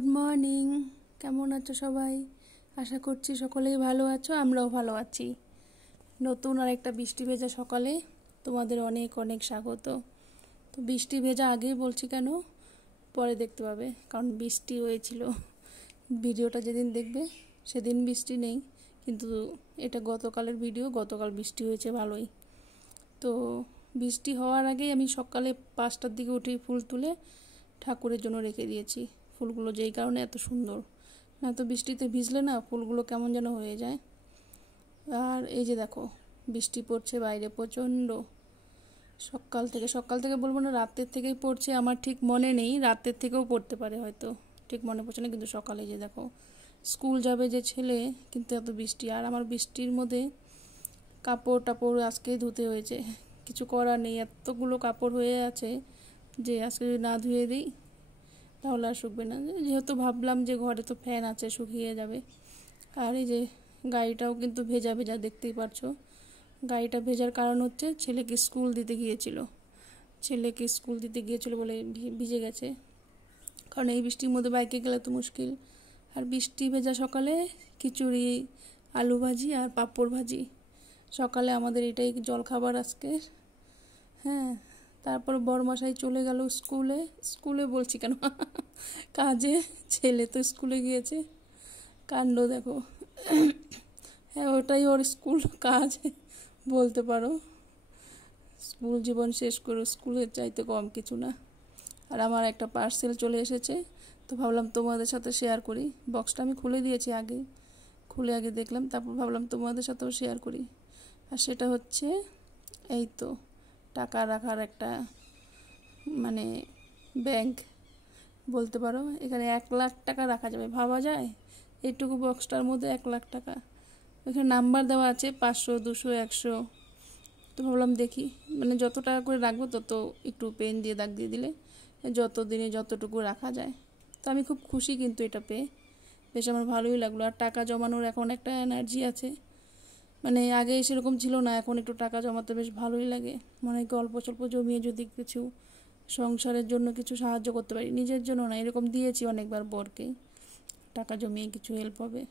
Good morning. কেমন আছো সবাই? আশা করছি সকলেই ভালো আছো, আমরাও ভালো আছি। নতুন আরেকটা বৃষ্টি ভেজা সকালে তোমাদের অনেক অনেক স্বাগত। তো বৃষ্টি ভেজা আগেই বলছি কেন, পরে দেখতে পাবে, কারণ বৃষ্টি হয়েছিল। ভিডিওটা যেদিন দেখবে সেদিন বৃষ্টি নেই, কিন্তু এটা গতকালের ভিডিও। গতকাল বৃষ্টি হয়েছে ভালোই। তো বৃষ্টি হওয়ার আগেই আমি সকালে 5টার দিকে উঠে ফুল তুলে ঠাকুরের জন্য রেখে দিয়েছি। ফুলগুলো যেই কারণে এত সুন্দর, না তো বৃষ্টিতে ভিজলে না ফুলগুলো কেমন যেন হয়ে যায়। আর এই যে দেখো, বৃষ্টি পড়ছে বাইরে প্রচণ্ড। সকাল থেকে বলবো না, রাতের থেকেই পড়ছে। আমার ঠিক মনে নেই, রাতের থেকেও পড়তে পারে হয়তো, ঠিক মনে পড়ছে না। কিন্তু সকালে যে দেখো, স্কুল যাবে যে ছেলে, কিন্তু এত বৃষ্টি। আর আমার বৃষ্টির মধ্যে কাপড় টাপড় আজকেই ধুতে হয়েছে, কিছু করার নেই। এতগুলো কাপড় হয়ে আছে যে আজকে যদি না ধুয়ে দিই তাহলে আর শুকবে না। যেহেতু ভাবলাম যে ঘরে তো ফ্যান আছে, শুকিয়ে যাবে। আর এই যে গাড়িটাও কিন্তু ভেজা ভেজা, দেখতেই পারছো। গাড়িটা ভেজার কারণ হচ্ছে ছেলেকে স্কুল দিতে গিয়েছিল বলে ভিজে গেছে। কারণ এই বৃষ্টির মধ্যে বাইকে গেলে তো মুশকিল। আর বৃষ্টি ভেজা সকালে খিচুড়ি, আলু ভাজি আর পাঁপড় ভাজি। সকালে আমাদের এটাই জলখাবার আজকের। হ্যাঁ, তারপর বড়মশাই চলে গেল স্কুলে বলছি কেন, কাজে। ছেলে তো স্কুলে গিয়েছে, কাণ্ড দেখো। হ্যাঁ, ওটাই ওর স্কুল কাজ বলতে পারো। স্কুল জীবন শেষ করে স্কুলের চাইতে কম কিছু না। আর আমার একটা পার্সেল চলে এসেছে, তো ভাবলাম তোমাদের সাথে শেয়ার করি। বক্সটা আমি খুলে দিয়েছি আগে দেখলাম, তারপর ভাবলাম তোমাদের সাথেও শেয়ার করি। আর সেটা হচ্ছে এই তো টাকা রাখার একটা মানে ব্যাংক বলতে পারো। এখানে 1,00,000 টাকা রাখা যাবে, ভাবা যায়? এইটুকু বক্সটার মধ্যে 1,00,000 টাকা। এখানে নাম্বার দেওয়া আছে 500, 200, 100। তো ভাবলাম দেখি, মানে যত টাকা করে রাখবো তত একটু পেন দিয়ে দাগ দিয়ে দিলে যত দিনে যতটুকু রাখা যায়। তো আমি খুব খুশি কিন্তু এটা পেয়ে, বেশ আমার ভালোই লাগলো। আর টাকা জমানোর এখন একটা এনার্জি আছে, মানে আগে সেরকম ছিল না। এখন একটু টাকা জমাতে বেশ ভালোই লাগে। মনে হয় অল্প স্বল্প জমিয়ে যদি কিছু সংসারের জন্য কিছু সাহায্য করতে পারি, নিজের জন্য না, এরকম দিয়েছি অনেকবার বরকে, টাকা জমিয়ে কিছু হেল্প হবে।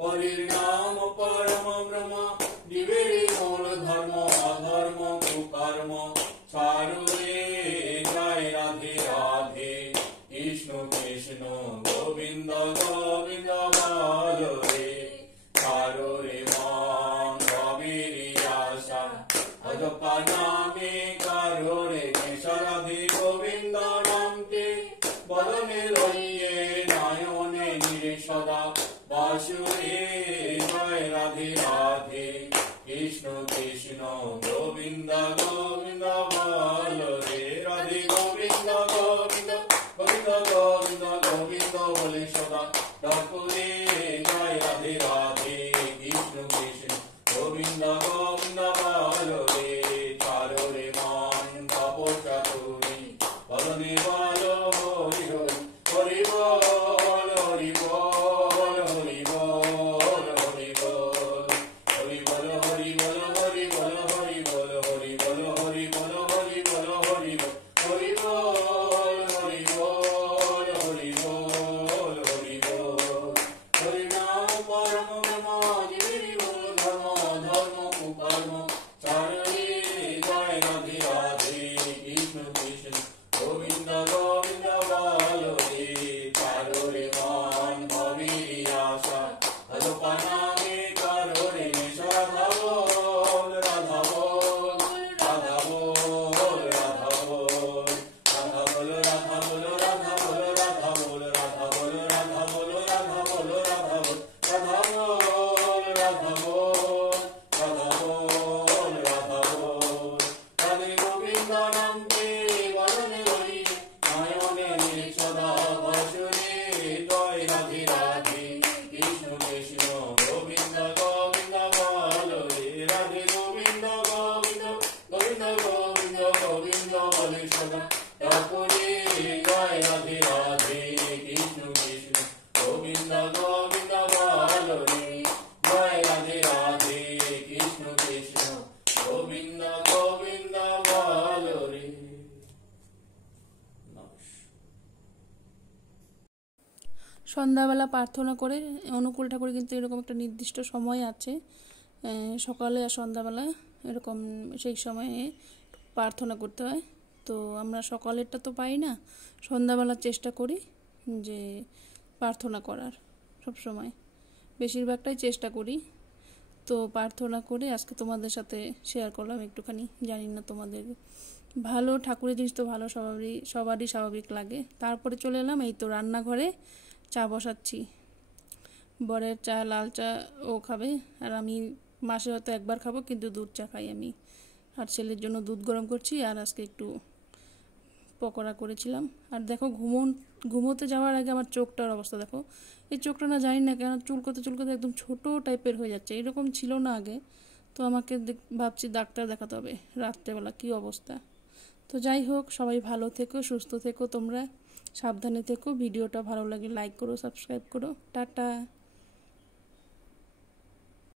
হরির নাম পরম ব্রহ্ম, জীবেরই মূল ধর্ম, অধর্ম কুকর্ম ছাড়ুরে। জয় রাধে রাধে, কৃষ্ণ কৃষ্ণ গোবিন্দ গোবিন্দ বলো রে। ছাড়ো রে মন রবিরি আশা, অজপা নামে কারো রে রাধে গোবিন্দ নামকে বদনে লইয়ে নয়নে নিরে সদা বাসুরে। জয় রাধে রাধে, কৃষ্ণ কৃষ্ণ গোবিন্দ গোবিন্দ বলো রে। রাধে গোবিন্দ গোবিন্দ গোবিন্দ গোবিন্দ গোবিন্দ বলে সদা ডাকুরে। জয় রাধে রাধে, কৃষ্ণ কৃষ্ণ গোবিন্দ গোবিন্দ বলো রে। ছাড়ো রে মন তপস্যা তুমি, বলনে বলো হরি হরি, হরি বল সন্ধ্যাবেলা প্রার্থনা করে অনুকূল ঠাকুর কিন্তু এরকম একটা নির্দিষ্ট সময় আছে, সকালে আর সন্ধ্যাবেলা এরকম সেই সময়ে প্রার্থনা করতে হয়। তো আমরা সকালেরটা তো পাই না, সন্ধ্যাবেলার চেষ্টা করি যে প্রার্থনা করার, সব সময় বেশিরভাগটাই চেষ্টা করি। তো প্রার্থনা করে আজকে তোমাদের সাথে শেয়ার করলাম একটুখানি। জানি না তোমাদের ভালো, ঠাকুরের জিনিস তো ভালো সবারই স্বাভাবিক লাগে। তারপরে চলে এলাম এই তো রান্নাঘরে, চা বসাচ্ছি। বরের চা, লাল চা ও খাবে, আর আমি মাসে হয়তো একবার খাবো, কিন্তু দুধ চা খাই আমি। আর ছেলের জন্য দুধ গরম করছি, আর আজকে একটু পকোড়া করেছিলাম। আর দেখো ঘুমোতে যাওয়ার আগে আমার চোখটার অবস্থা দেখো। এই চোখটা না জানি না কেন চুলকোতে একদম ছোট টাইপের হয়ে যাচ্ছে, এরকম ছিল না আগে। তো আমাকে ভাবছি ডাক্তার দেখাতে হবে রাত্রেবেলা, কী অবস্থা। তো যাই হোক, সবাই ভালো থেকো, সুস্থ থেকো, তোমরা সাবধানে থেকো। ভিডিওটা ভালো লাগে লাইক করো, সাবস্ক্রাইব করো। টাটা।